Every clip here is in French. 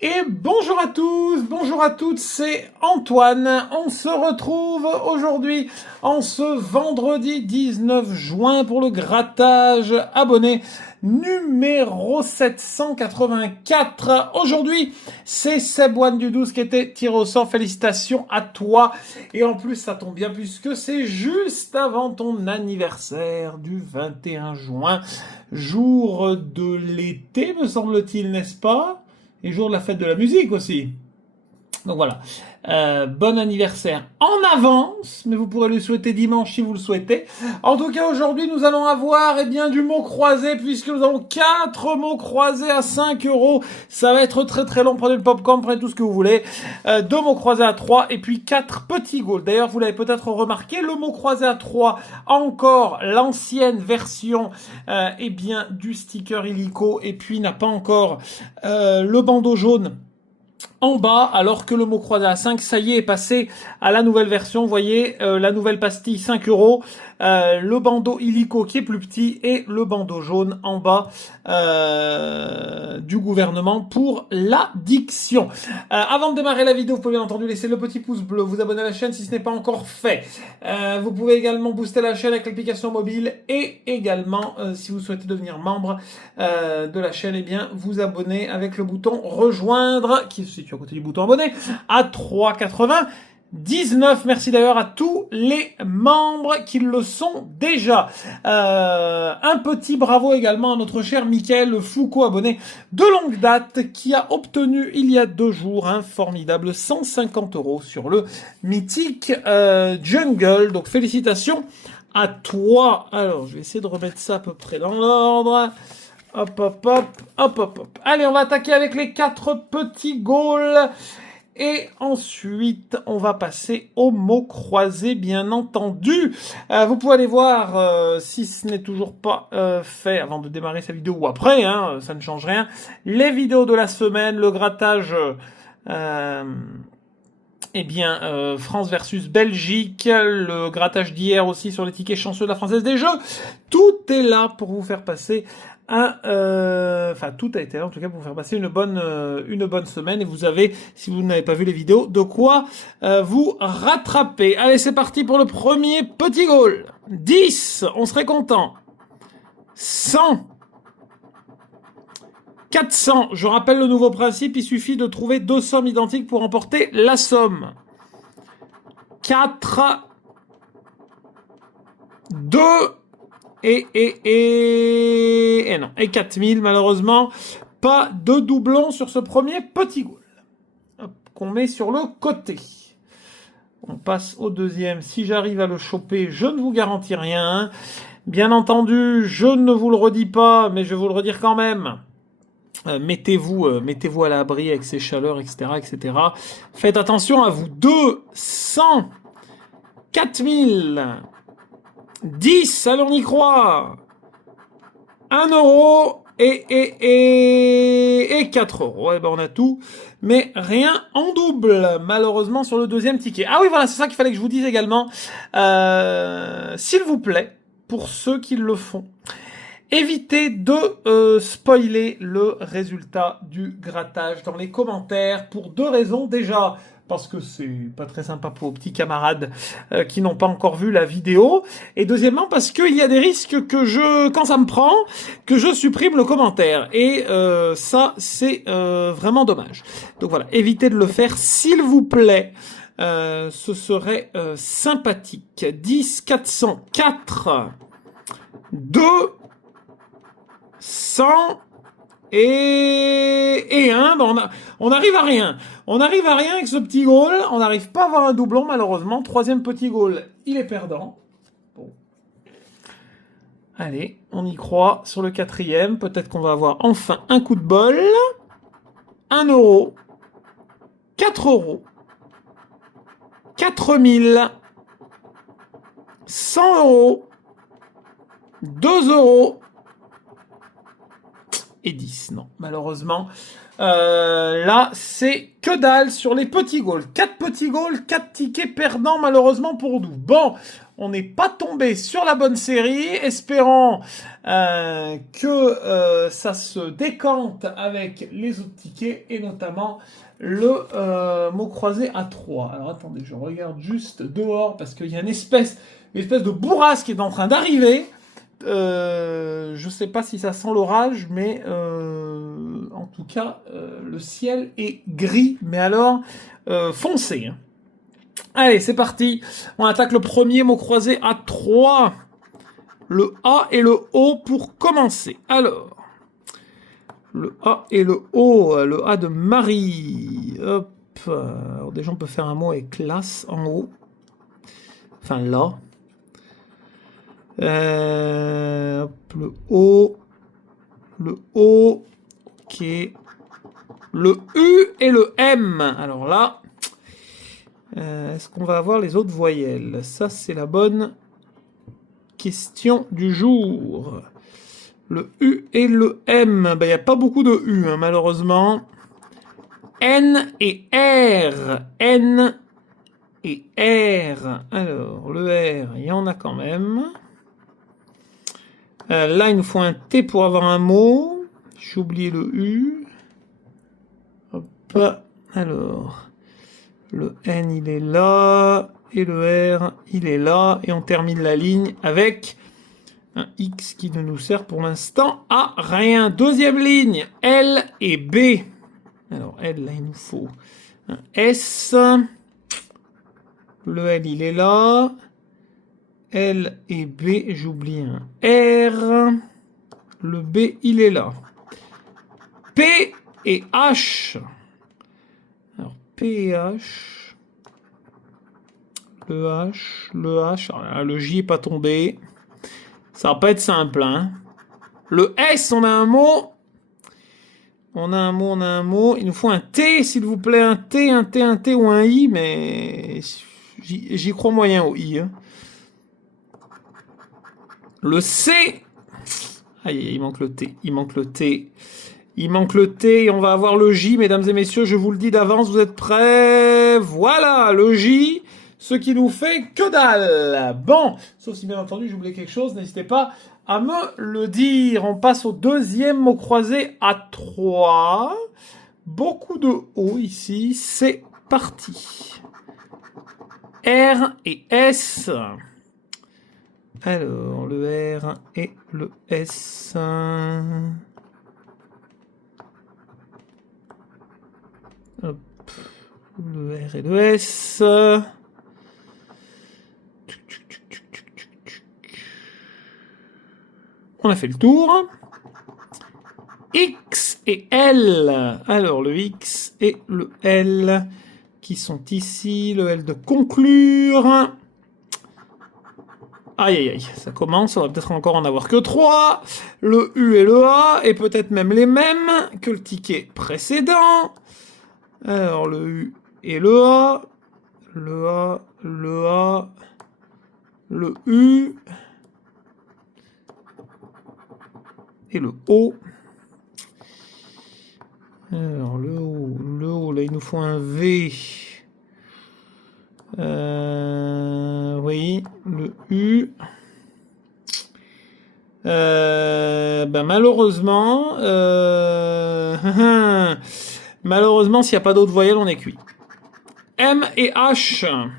Et bonjour à tous, bonjour à toutes, c'est Antoine. On se retrouve aujourd'hui en ce vendredi 19 juin pour le grattage abonné numéro 784. Aujourd'hui, c'est Seb One du 12 qui était tiré au sort. Félicitations à toi. Et en plus, ça tombe bien puisque c'est juste avant ton anniversaire du 21 juin, jour de l'été, me semble-t-il, n'est-ce pas? Et jour de la fête de la musique aussi. Donc voilà. Bon anniversaire en avance, mais vous pourrez le souhaiter dimanche si vous le souhaitez. En tout cas, aujourd'hui, nous allons avoir du mot croisé, puisque nous avons 4 mots croisés à 5 euros. Ça va être très très long. Prenez le popcorn, prenez tout ce que vous voulez. 2 mots croisés à 3 et puis 4 petits goals. D'ailleurs, vous l'avez peut-être remarqué, le mot croisé à 3, encore l'ancienne version du sticker illico, et puis n'a pas encore le bandeau jaune en bas, alors que le mot croisé à 5, ça y est passé à la nouvelle version. Vous voyez, la nouvelle pastille, 5 euros. Le bandeau illico qui est plus petit et le bandeau jaune en bas du gouvernement pour l'addiction. Avant de démarrer la vidéo, vous pouvez bien entendu laisser le petit pouce bleu, vous abonner à la chaîne si ce n'est pas encore fait. Vous pouvez également booster la chaîne avec l'application mobile et également, si vous souhaitez devenir membre de la chaîne, vous abonner avec le bouton rejoindre qui se situe à côté du bouton abonner à 3,99. Merci d'ailleurs à tous les membres qui le sont déjà. Un petit bravo également à notre cher Michael Foucault, abonné de longue date, qui a obtenu il y a 2 jours un formidable 150 euros sur le mythique Jungle. Donc félicitations à toi. Alors je vais essayer de remettre ça à peu près dans l'ordre. Hop, hop, hop, hop, hop, hop. Allez, on va attaquer avec les 4 petits goals. Et ensuite, on va passer aux mots croisés, bien entendu. Vous pouvez aller voir, si ce n'est toujours pas fait avant de démarrer cette vidéo ou après, ça ne change rien, les vidéos de la semaine, le grattage... France versus Belgique, le grattage d'hier aussi sur les tickets chanceux de la Française des Jeux. Tout est là pour vous faire passer tout a été là en tout cas pour vous faire passer une bonne semaine, et vous avez, si vous n'avez pas vu les vidéos, de quoi vous rattraper. Allez, c'est parti pour le premier petit goal. 10, on serait content. 100. 400, je rappelle le nouveau principe, il suffit de trouver 2 sommes identiques pour remporter la somme. 4, 2, et non, et 4000, malheureusement, pas de doublon sur ce premier petit goal. Qu'on met sur le côté. On passe au deuxième. Si j'arrive à le choper, je ne vous garantis rien. Bien entendu, je ne vous le redis pas, mais je vais vous le redire quand même. Mettez-vous à l'abri avec ces chaleurs, etc., etc. Faites attention à vous. 200, 4000, 10, allez, on y croit. 1 euro et 4 euros. Eh ben, on a tout, mais rien en double, malheureusement, sur le deuxième ticket. Ah oui, voilà, c'est ça qu'il fallait que je vous dise également. S'il vous plaît, pour ceux qui le font, évitez de spoiler le résultat du grattage dans les commentaires pour 2 raisons. Déjà, parce que c'est pas très sympa pour vos petits camarades qui n'ont pas encore vu la vidéo. Et deuxièmement, parce qu'il y a des risques que quand ça me prend, que je supprime le commentaire. Et ça, c'est vraiment dommage. Donc voilà, évitez de le faire, s'il vous plaît. Ce serait sympathique. 10, 404, 2, 100 et 1, on arrive à rien. On arrive à rien avec ce petit goal. On n'arrive pas à avoir un doublon, malheureusement. Troisième petit goal, il est perdant. Bon. Allez, on y croit sur le 4e. Peut-être qu'on va avoir enfin un coup de bol. 1 euro. 4 euros. 4000. 100 euros. 2 euros. Et 10, non, malheureusement. Là, c'est que dalle sur les petits goals. 4 petits goals, 4 tickets perdants, malheureusement pour nous. Bon, On n'est pas tombé sur la bonne série. Espérons que ça se décante avec les autres tickets et notamment le mot croisé à 3. Alors attendez, je regarde juste dehors parce qu'il y a une espèce de bourrasque qui est en train d'arriver. Je sais pas si ça sent l'orage, mais en tout cas, le ciel est gris, mais alors foncé. Hein. Allez, c'est parti. On attaque le premier mot croisé à 3. Le A et le O pour commencer. Alors, le A et le O. Le A de Marie. Hop. Alors déjà, on peut faire un mot avec classe en haut. Enfin, là. Hop, le O. Le O. Ok. Le U et le M. Alors là... est-ce qu'on va avoir les autres voyelles? Ça, c'est la bonne question du jour. Le U et le M. Il n'y a pas beaucoup de U, hein, malheureusement. N et R. N et R. Alors, le R, il y en a quand même. Là, il nous faut un T pour avoir un mot. J'ai oublié le U. Hop. Alors... Le N, il est là. Et le R, il est là. Et on termine la ligne avec un X qui ne nous sert pour l'instant à rien. Deuxième ligne, L et B. Alors, L, là, il nous faut un S. Le L, il est là. L et B, j'oublie un R. Le B, il est là. P et H. Alors, P et H. Le H. Alors là, le J n'est pas tombé. Ça va pas être simple, hein. Le S, on a un mot. On a un mot. Il nous faut un T, s'il vous plaît. Un T ou un I, mais j'y crois moyen au I. Hein. Le C. Aïe, il manque le T. Il manque le T et on va avoir le J, mesdames et messieurs, je vous le dis d'avance, vous êtes prêts? Voilà, le J, ce qui nous fait que dalle. Bon, sauf si bien entendu j'oubliais quelque chose, n'hésitez pas à me le dire. On passe au deuxième mot croisé à 3. Beaucoup de O ici, c'est parti. R et S. Alors, le R et le S... Hop, le R et le S. On a fait le tour. X et L. Alors, le X et le L qui sont ici. Le L de conclure. Aïe, aïe, aïe, ça commence, on va peut-être encore en avoir que 3. Le U et le A, et peut-être même les mêmes que le ticket précédent. Alors, le U et le A, le A, le A, le U, et le O. Alors, le O, là, il nous faut un V. Oui, le U. Malheureusement, malheureusement, s'il n'y a pas d'autres voyelles, on est cuit. M et H.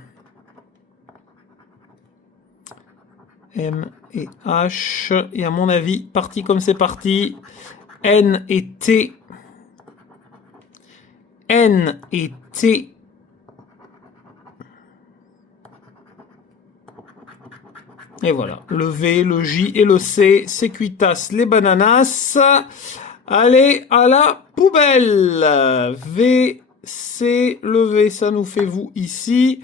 M et H. Et à mon avis, parti comme c'est parti. N et T. N et T. Et voilà, le V, le J et le C, c'est cuitas les bananas. Allez, à la poubelle. V, C, le V, ça nous fait vous ici.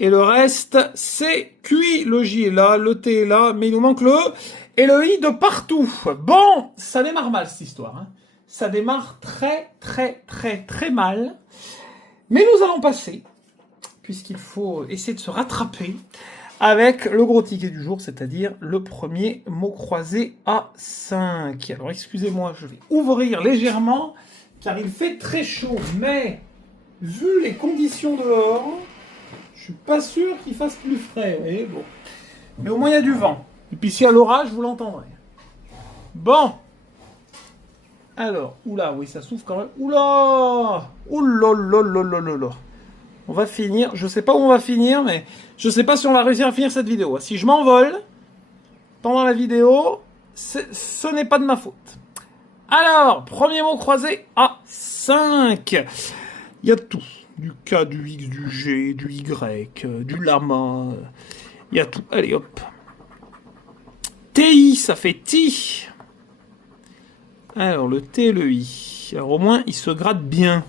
Et le reste, c'est cuit. Le J est là, le T est là, mais il nous manque le E et le I de partout. Bon, ça démarre mal cette histoire. Hein. Ça démarre très, très, très, très mal. Mais nous allons passer, puisqu'il faut essayer de se rattraper, avec le gros ticket du jour, c'est-à-dire le premier mot croisé à 5. Alors, excusez-moi, je vais ouvrir légèrement, car il fait très chaud. Mais, vu les conditions dehors, je suis pas sûr qu'il fasse plus frais. Vous voyez, bon. Mais au moins, il y a du vent. Et puis, s'il y a l'orage, vous l'entendrez. Bon. Alors, oula, oui, ça souffle quand même. Oula. Oula, là. On va finir. Je sais pas où on va finir, mais je sais pas si on va réussir à finir cette vidéo. Si je m'envole pendant la vidéo, ce n'est pas de ma faute. Alors, premier mot croisé à 5. Il y a tout. Du K, du X, du G, du Y, du lama. Il y a tout. Allez, hop. TI, ça fait TI. Alors, le T et le I. Alors, au moins, ils se grattent bien.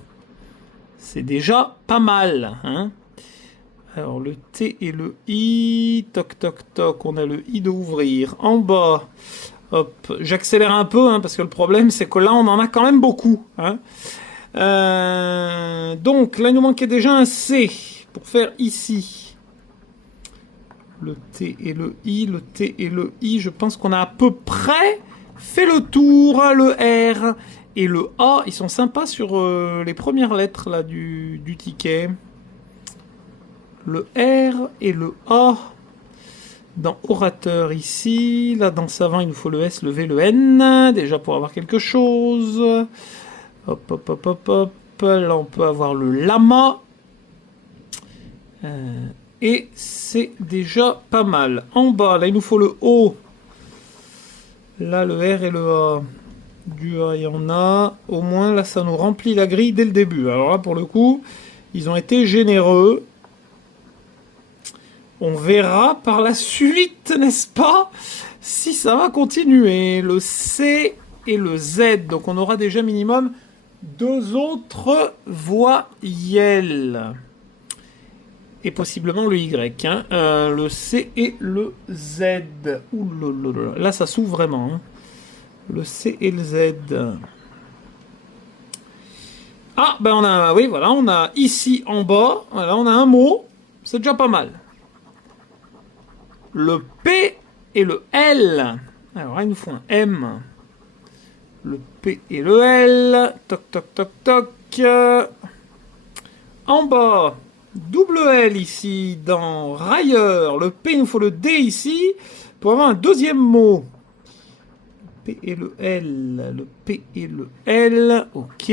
C'est déjà pas mal. Hein. Alors, le T et le I. Toc, toc, toc. On a le I d'ouvrir. En bas. Hop. J'accélère un peu, hein, parce que le problème, c'est que là, on en a quand même beaucoup. Hein. Donc, là, il nous manquait déjà un C pour faire ici. Le T et le I. Le T et le I. Je pense qu'on a à peu près fait le tour. Le R et le A, ils sont sympas sur les premières lettres là, du ticket. Le R et le A. Dans orateur ici. Là, dans savant, il nous faut le S, le V, le N. Déjà pour avoir quelque chose. Hop, hop, hop, hop, hop. Là, on peut avoir le lama. Et c'est déjà pas mal. En bas, là, il nous faut le O. Là, le R et le A. Du A, il y en a. Au moins, là, ça nous remplit la grille dès le début. Alors là, pour le coup, ils ont été généreux. On verra par la suite, n'est-ce pas, si ça va continuer. Le C et le Z. Donc, on aura déjà minimum 2 autres voyelles. Et possiblement le Y. Hein. Le C et le Z. Ouh là, là, ça s'ouvre vraiment. Hein. Le C et le Z. Ah, ben on a, oui, voilà, on a ici en bas, voilà, on a un mot. C'est déjà pas mal. Le P et le L. Alors là, il nous faut un M. Le P et le L. Toc, toc, toc, toc. En bas, double L ici, dans railleur. Le P, il nous faut le D ici, pour avoir un deuxième mot. Le P et le L. Le P et le L. Ok.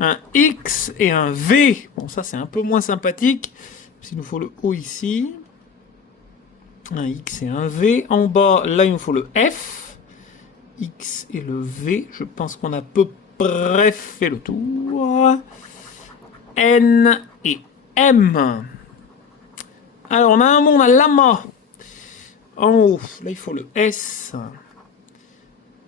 Un X et un V. Bon, ça, c'est un peu moins sympathique. Il nous faut le O ici. Un X et un V. En bas, là, il nous faut le F. X et le V. Je pense qu'on a à peu près fait le tour. N et M. Alors, on a un mot, on a lama. En haut, là, il faut le S.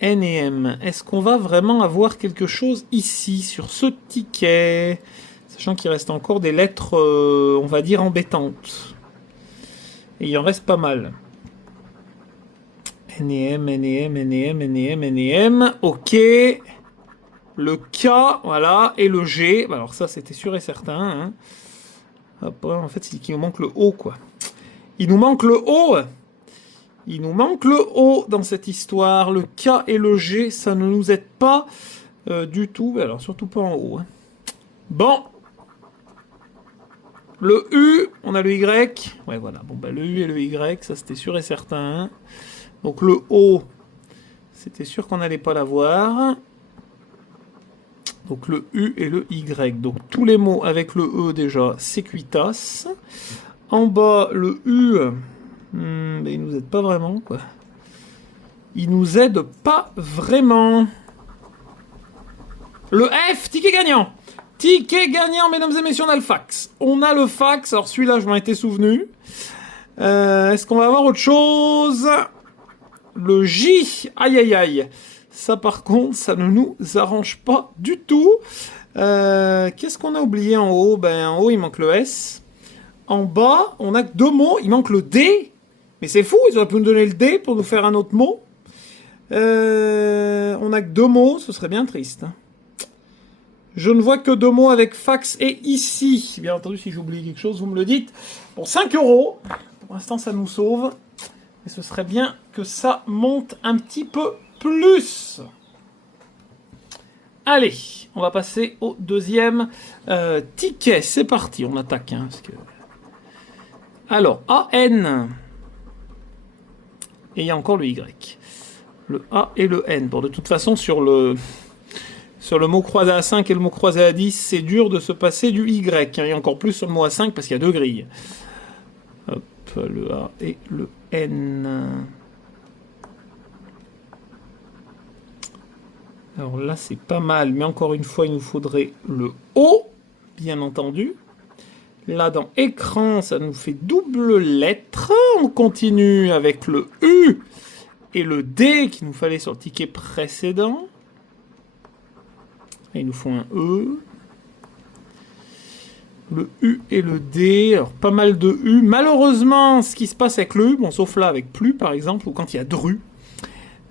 N et M. Est-ce qu'on va vraiment avoir quelque chose ici, sur ce ticket? Sachant qu'il reste encore des lettres, on va dire, embêtantes. Et il en reste pas mal. N et M, N et M, N et M, N et M, N et M. Ok. Le K, voilà. Et le G. Alors ça, c'était sûr et certain. Hein. Hop, en fait, c'est qu'il nous manque le O, quoi. Il nous manque le O. Il nous manque le O dans cette histoire. Le K et le G, ça ne nous aide pas du tout. Alors, surtout pas en haut. Hein. Bon. Le U, on a le Y. Ouais, voilà. Bon, bah, le U et le Y, ça c'était sûr et certain. Donc, le O, c'était sûr qu'on n'allait pas l'avoir. Donc, le U et le Y. Donc, tous les mots avec le E, déjà, c'est cuitas. En bas, le U... mais il nous aide pas vraiment, quoi. Il nous aide pas vraiment. Le F, ticket gagnant. Ticket gagnant, mesdames et messieurs, on a le fax. On a le fax. Alors celui-là, je m'en étais souvenu. Est-ce qu'on va avoir autre chose? Le J. Aïe, aïe, aïe. Ça, par contre, ça ne nous arrange pas du tout. Qu'est-ce qu'on a oublié en haut? Ben, en haut, il manque le S. En bas, on a que 2 mots. Il manque le D. Mais c'est fou, ils auraient pu nous donner le D pour nous faire un autre mot. On n'a que 2 mots, ce serait bien triste. Je ne vois que 2 mots avec fax et ici. Bien entendu, si j'oublie quelque chose, vous me le dites. Pour 5 €. Pour l'instant, ça nous sauve. Et ce serait bien que ça monte un petit peu plus. Allez, on va passer au deuxième ticket. C'est parti, on attaque. Hein, parce que... Alors, AN. Et il y a encore le Y. Le A et le N. Bon, de toute façon, sur le mot croisé à 5 et le mot croisé à 10, c'est dur de se passer du Y. Et encore plus sur le mot A5 parce qu'il y a deux grilles. Hop, le A et le N. Alors là, c'est pas mal, mais encore une fois, il nous faudrait le O, bien entendu. Là, dans écran, ça nous fait double lettre. On continue avec le U et le D qu'il nous fallait sur le ticket précédent. Et il nous faut un E. Le U et le D. Alors, pas mal de U. Malheureusement, ce qui se passe avec le U, bon, sauf là avec plus, par exemple, ou quand il y a dru.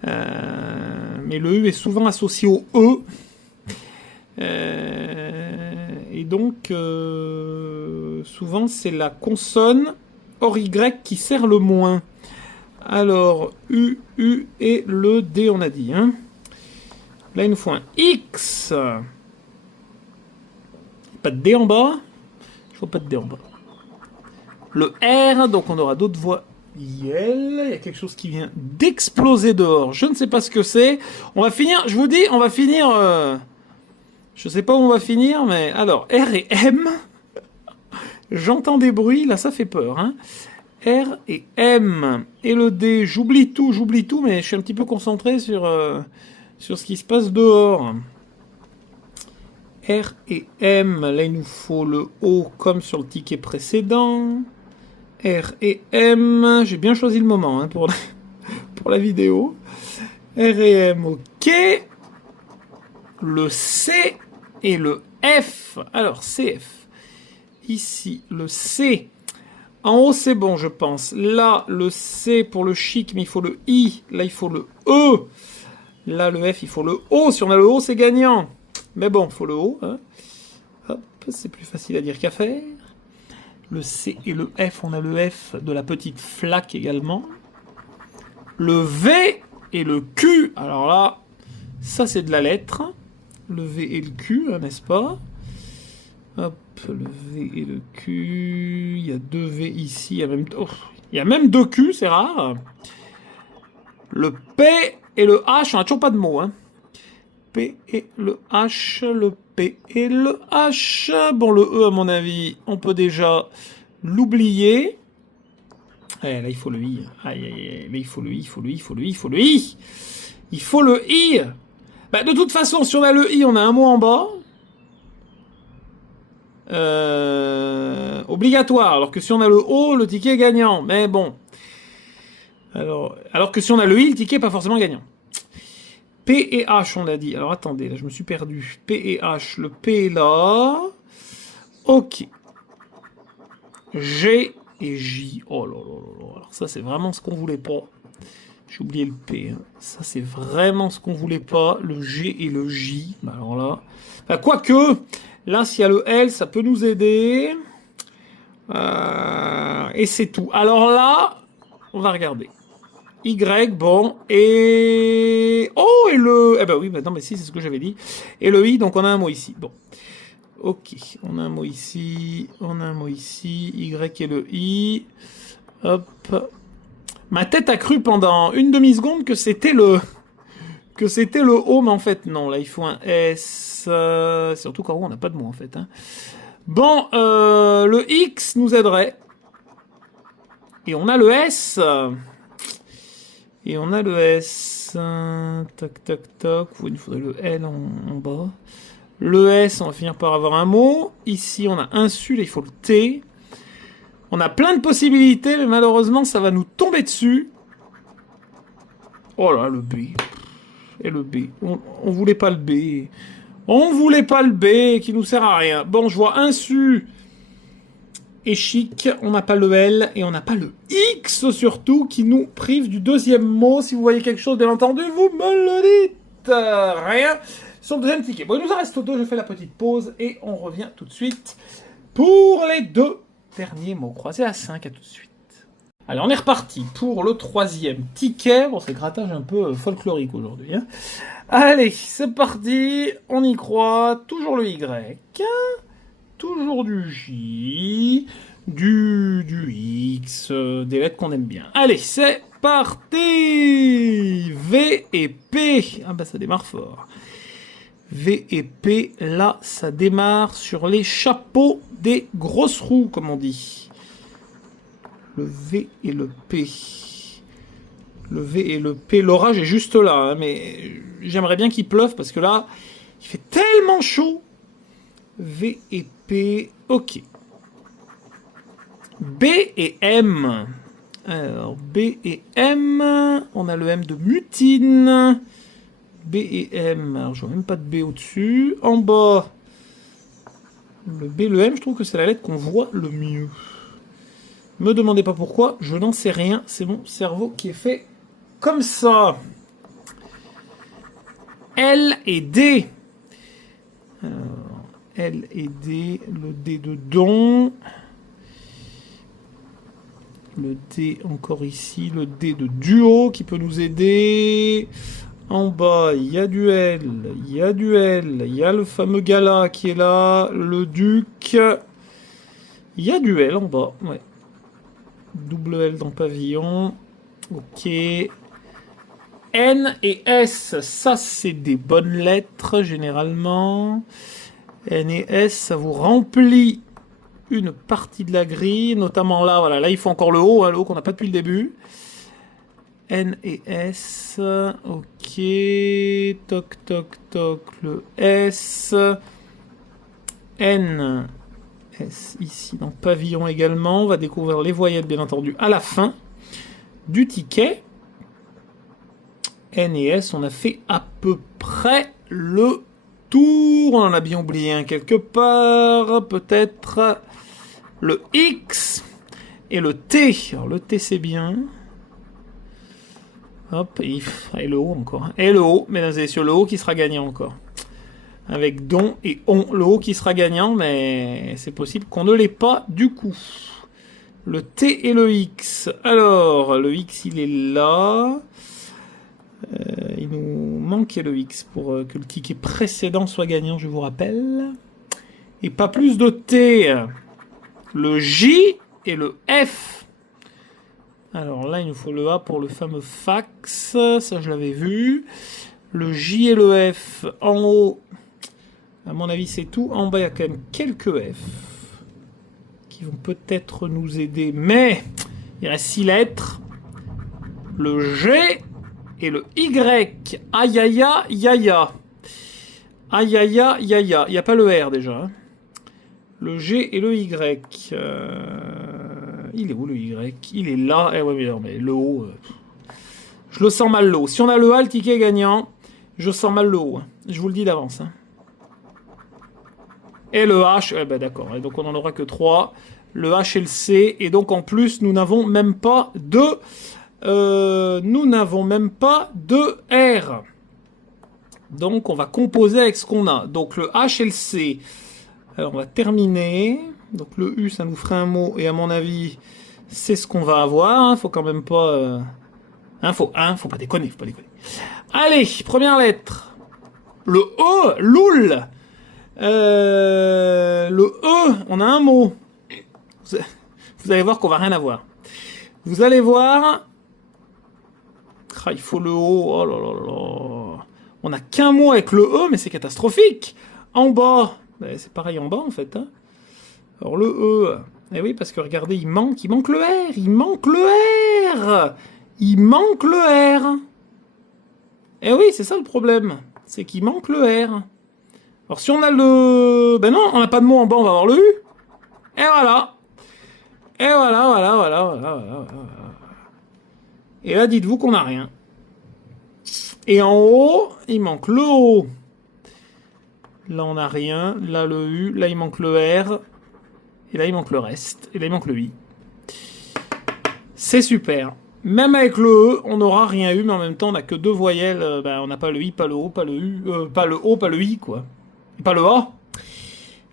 Mais le U est souvent associé au E. Et donc, souvent, c'est la consonne hors Y qui sert le moins. Alors, U et le D, on a dit. Hein. Là, il nous faut un X. Pas de D en bas. Je vois pas de D en bas. Le R, donc on aura d'autres voix. Il y a quelque chose qui vient d'exploser dehors. Je ne sais pas ce que c'est. On va finir, je vous dis, on va finir... je sais pas où on va finir, mais... Alors, R et M. J'entends des bruits, là ça fait peur. Hein. R et M. Et le D, j'oublie tout, mais je suis un petit peu concentré sur ce qui se passe dehors. R et M, là il nous faut le O comme sur le ticket précédent. R et M, j'ai bien choisi le moment hein, pour la vidéo. R et M, ok. Le C et le F. Alors, CF. Ici, le C. En haut, c'est bon, je pense. Là, le C pour le chic, mais il faut le I. Là, il faut le E. Là, le F, il faut le O. Si on a le O, c'est gagnant. Mais bon, il faut le O. Hein. Hop, c'est plus facile à dire qu'à faire. Le C et le F, on a le F de la petite flaque également. Le V et le Q. Alors là, ça c'est de la lettre. Le V et le Q, n'est-ce pas? Hop, le V et le Q. Il y a deux V ici. Il y a même deux Q, c'est rare. Le P et le H, on n'a toujours pas de mots. Hein. P et le H, le P et le H. Bon, le E, à mon avis, on peut déjà l'oublier. Là, il faut le I. Aïe, aïe, aïe. Mais il faut le I, il faut le I, il faut le I, il faut le I. Il faut le I. Bah, de toute façon, si on a le I, on a un mot en bas. Obligatoire. Alors que si on a le O, le ticket est gagnant. Mais bon. Alors que si on a le I, le ticket n'est pas forcément gagnant. P et H, on l'a dit. Alors attendez, là je me suis perdu. P et H, le P est là. Ok. G et J. Oh là là là là. Alors ça c'est vraiment ce qu'on voulait pas. J'ai oublié le P. Hein. Ça c'est vraiment ce qu'on voulait pas. Le G et le J. Bah, alors là. Bah, quoique, là s'il y a le L, ça peut nous aider. Et c'est tout. Alors là, on va regarder. Y, bon, et... Oh, et le... Eh ben oui, non, mais si, c'est ce que j'avais dit. Et le I, donc on a un mot ici. Bon. Ok, on a un mot ici, on a un mot ici, Y et le I. Hop. Ma tête a cru pendant une demi-seconde que c'était le O, mais en fait, non. Là, il faut un S. Surtout qu'en haut, on n'a pas de mot, en fait. Hein. Bon, le X nous aiderait. Et on a le S... Et on a le S, tac, tac, tac, il nous faudrait le L en bas. Le S, on va finir par avoir un mot. Ici, on a un SU, là, il faut le T. On a plein de possibilités, mais malheureusement, ça va nous tomber dessus. Oh là, le B. Et le B. On voulait pas le B. On voulait pas le B, qui nous sert à rien. Bon, je vois un SU. Et chic, on n'a pas le L et on n'a pas le X surtout qui nous prive du deuxième mot. Si vous voyez quelque chose, bien entendu, vous me le dites. Rien sur le deuxième ticket. Bon, il nous en reste deux, je fais la petite pause et on revient tout de suite pour les deux derniers mots croisés à 5. À tout de suite. Allez, on est reparti pour le troisième ticket. Bon, c'est grattage un peu folklorique aujourd'hui. Hein. Allez, c'est parti. On y croit. Toujours le Y. Toujours du J, du X, des lettres qu'on aime bien. Allez, c'est parti. V et P. Ah bah ça démarre fort. V et P, là, ça démarre sur les chapeaux des grosses roues, comme on dit. Le V et le P. Le V et le P. L'orage est juste là, hein, mais j'aimerais bien qu'il pleuve parce que là, il fait tellement chaud. V et P, ok. B et M. Alors, B et M. On a le M de mutine. B et M. Alors, je vois même pas de B au-dessus. En bas, le B, le M, je trouve que c'est la lettre qu'on voit le mieux. Me demandez pas pourquoi, je n'en sais rien. C'est mon cerveau qui est fait comme ça. L et D. Alors, L et D, le D de don. Le D encore ici, le D de duo qui peut nous aider. En bas, il y a du L, il y a du L, il y a le fameux gala qui est là, le duc. Il y a du L en bas, ouais. Double L dans pavillon. Ok. N et S, ça c'est des bonnes lettres généralement. N et S, ça vous remplit une partie de la grille, notamment là, voilà, là il faut encore le haut, hein, le haut qu'on n'a pas depuis le début. N et S, ok, toc toc toc, le S, N, S ici dans pavillon également, on va découvrir les voyelles bien entendu à la fin du ticket. N et S, on a fait à peu près le tour, on en a bien oublié un quelque part, peut-être le X et le T. Alors le T c'est bien. Hop, et le haut encore. Et le haut, mesdames et messieurs, le haut qui sera gagnant encore. Avec don et on, le haut qui sera gagnant, mais c'est possible qu'on ne l'ait pas du coup. Le T et le X. Alors, le X il est là. Il nous manquait le X pour que le ticket précédent soit gagnant, je vous rappelle. Et pas plus de T. Le J et le F. Alors là, il nous faut le A pour le fameux fax. Ça, je l'avais vu. Le J et le F en haut. À mon avis, c'est tout. En bas, il y a quand même quelques F qui vont peut-être nous aider. Mais il reste 6 lettres. Le G et le Y. Aïe, aïe, aïe, aïe, aïe. Aïe, aïe, aïe, aïe. Il n'y a pas le R déjà. Hein. Le G et le Y. Il est où le Y? Il est là. Eh ouais, mais non, mais le haut. Je le sens mal le haut. Si on a le A, le ticket est gagnant. Je sens mal le haut. Hein. Je vous le dis d'avance. Hein. Et le H. Eh ben d'accord. Et donc on n'en aura que 3. Le H et le C. Et donc en plus, nous n'avons même pas de. Nous n'avons même pas de R. Donc on va composer avec ce qu'on a. Donc le H et le C. Alors on va terminer. Donc le U, ça nous ferait un mot. Et à mon avis, c'est ce qu'on va avoir. Hein. Faut quand même pas... faut pas déconner, faut pas déconner. Allez, première lettre. Le E, loul. Le E, on a un mot. Vous allez voir qu'on va rien avoir. Vous allez voir... Ah, il faut le O. Oh là là là. On n'a qu'un mot avec le E, mais c'est catastrophique. En bas... C'est pareil en bas en fait. Hein. Alors le E, eh oui parce que regardez, il manque le R, il manque le R. Eh oui, c'est ça le problème, c'est qu'il manque le R. Alors si on a le, ben non, on n'a pas de mot en bas, on va avoir le U. Et voilà. Et voilà. Et là, dites-vous qu'on n'a rien. Et en haut, il manque le O. Là, on n'a rien. Là, le U. Là, il manque le R. Et là, il manque le reste. Et là, il manque le I. C'est super. Même avec le E, on n'aura rien eu, mais en même temps, on n'a que 2 voyelles. On n'a pas le I, pas le O, pas le U. Pas le O, pas le I, quoi. Et pas le A.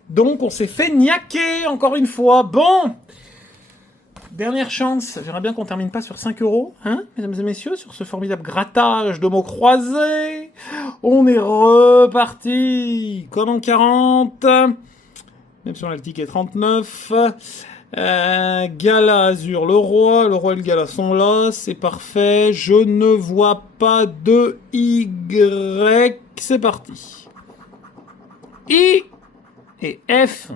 Donc, on s'est fait niaquer, encore une fois. Bon. Dernière chance. J'aimerais bien qu'on termine pas sur 5 €, hein, mesdames et messieurs, sur ce formidable grattage de mots croisés. On est reparti. Comme en 40. Même si on a le ticket 39. Gala, Azur, le roi et le gala sont là, c'est parfait. Je ne vois pas de Y, c'est parti. I et F.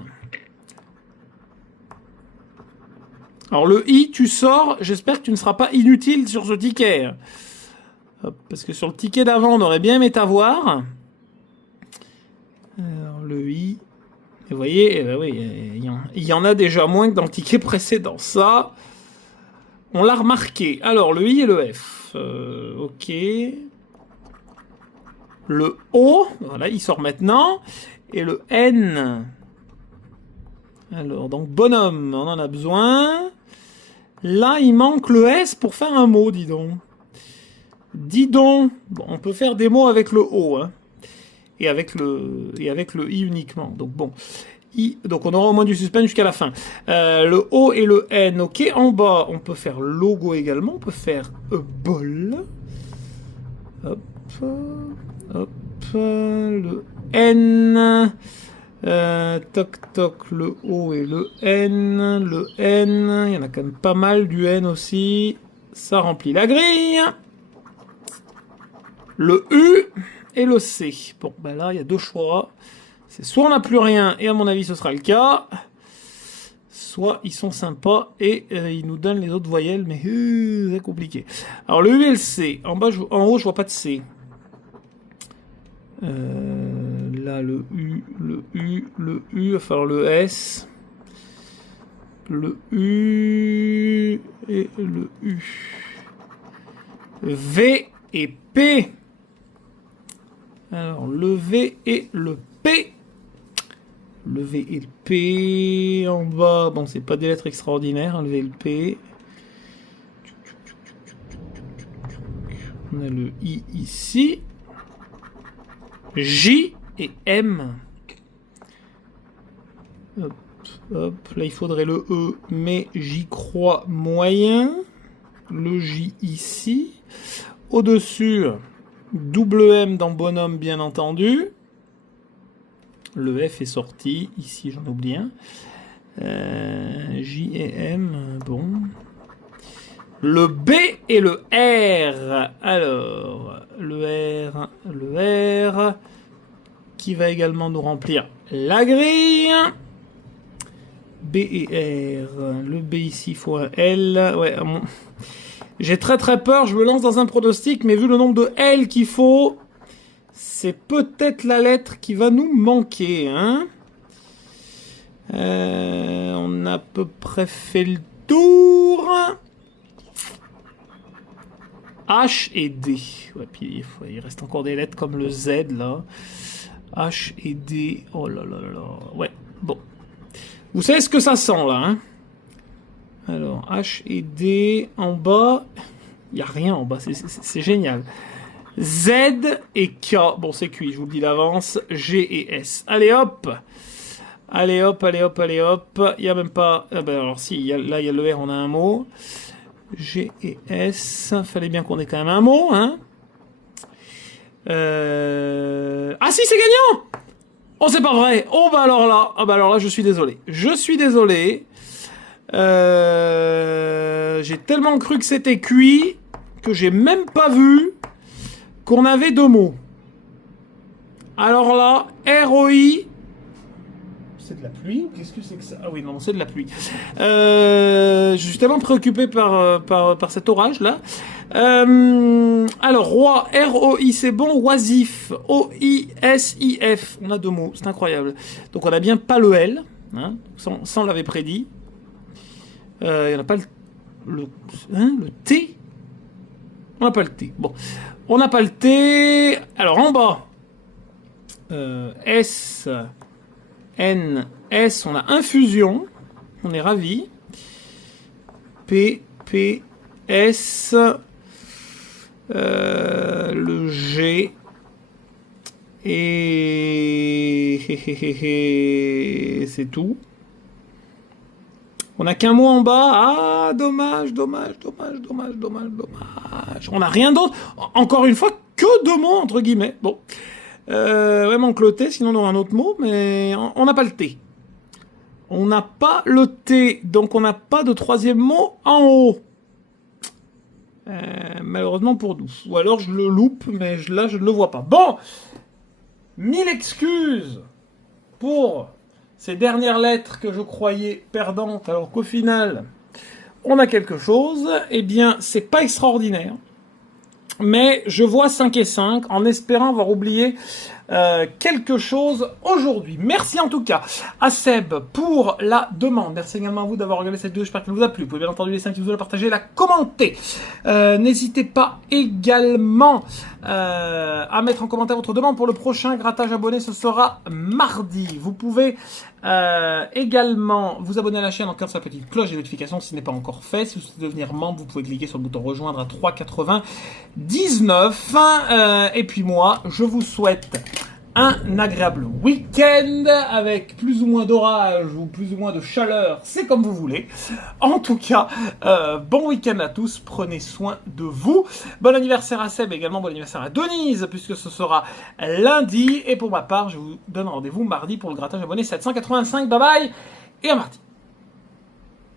Alors le I, tu sors, j'espère que tu ne seras pas inutile sur ce ticket. Hop, parce que sur le ticket d'avant, on aurait bien aimé t'avoir. Alors le I... Et vous voyez, oui, il y en a déjà moins que dans le ticket précédent. Ça, on l'a remarqué. Alors le I et le F. Ok. Le O, voilà, il sort maintenant. Et le N... Alors, donc bonhomme, on en a besoin. Là, il manque le S pour faire un mot, dis donc. Dis donc. Bon, on peut faire des mots avec le O, hein. Et avec le I uniquement. Donc bon. I, donc on aura au moins du suspense jusqu'à la fin. Le O et le N, ok. En bas, on peut faire logo également. On peut faire bol. Hop. Hop. Le N... toc toc, le O et le N, il y en a quand même pas mal du N aussi, ça remplit la grille. Le U et le C. Bon, ben là, il y a deux choix. C'est soit on n'a plus rien, et à mon avis, ce sera le cas, soit ils sont sympas et ils nous donnent les autres voyelles, mais c'est compliqué. Alors, le U et le C. En haut, je vois pas de C. Là, le U, il va falloir le S, le U et le U. V et P. Alors, le V et le P. Le V et le P. En bas, bon, c'est pas des lettres extraordinaires, hein, le V et le P. On a le I ici. J et M. Hop, hop. Là, il faudrait le E, mais j'y crois moyen. Le J ici. Au-dessus, double M dans bonhomme, bien entendu. Le F est sorti. Ici, j'en oublie un. J et M, bon. Le B et le R. Alors, le R, qui va également nous remplir la grille. B et R. Le B ici, il faut un L. Ouais, j'ai très très peur, je me lance dans un pronostic, mais vu le nombre de L qu'il faut, c'est peut-être la lettre qui va nous manquer, hein. On a à peu près fait le tour. H et D. Ouais, puis il reste encore des lettres comme le Z, là. H et D. Oh là là là là. Ouais, bon. Vous savez ce que ça sent, là, hein? Alors, H et D. En bas, il n'y a rien en bas. C'est génial. Z et K. Bon, c'est cuit, je vous le dis d'avance. G et S. Allez, hop! Allez, hop, allez, hop, allez, hop. Il n'y a même pas... Ah ben, alors, si, là, il y a le R, on a un mot. G et S, fallait bien qu'on ait quand même un mot, hein. Ah si, c'est gagnant! Oh, c'est pas vrai! Oh, bah alors là, je suis désolé. Je suis désolé. J'ai tellement cru que c'était cuit que j'ai même pas vu qu'on avait deux mots. Alors là, ROI... C'est de la pluie? Qu'est-ce que c'est que ça? Ah oui, non, c'est de la pluie. Je suis tellement préoccupé par cet orage-là. Alors, roi, R-O-I, c'est bon. Oisif, O-I-S-I-F. On a deux mots, c'est incroyable. Donc, on a bien pas le L, hein, ça on l'avait prédit. Il n'y en a pas le T. On n'a pas le T. Bon, on n'a pas le T. Alors, en bas, S... N, S, on a infusion, on est ravis. P, P, S, le G, et c'est tout. On n'a qu'un mot en bas. Ah, dommage. On n'a rien d'autre. Encore une fois, que deux mots, entre guillemets. Bon. Ouais, manque le T, sinon on aura un autre mot, mais on n'a pas le T. On n'a pas le T, donc on n'a pas de troisième mot en haut. Malheureusement pour nous. Ou alors je le loupe, mais là je ne le vois pas. Bon, 1000 excuses pour ces dernières lettres que je croyais perdantes, alors qu'au final, on a quelque chose. Eh bien, c'est pas extraordinaire. Mais je vois 5 et 5 en espérant avoir oublié quelque chose aujourd'hui. Merci en tout cas à Seb pour la demande. Merci également à vous d'avoir regardé cette vidéo. J'espère qu'elle vous a plu. Vous pouvez bien entendu laisser un petit pouce, la partager, la commenter. N'hésitez pas également à mettre en commentaire votre demande pour le prochain grattage abonné. Ce sera mardi. Vous pouvez également vous abonner à la chaîne en cliquant sur la petite cloche des notifications si ce n'est pas encore fait. Si vous souhaitez devenir membre, vous pouvez cliquer sur le bouton rejoindre à 3,99. Et puis moi, je vous souhaite un agréable week-end avec plus ou moins d'orage ou plus ou moins de chaleur, c'est comme vous voulez. En tout cas, bon week-end à tous, prenez soin de vous. Bon anniversaire à Seb, également bon anniversaire à Denise, puisque ce sera lundi. Et pour ma part, je vous donne rendez-vous mardi pour le grattage abonné 785. Bye bye et à mardi.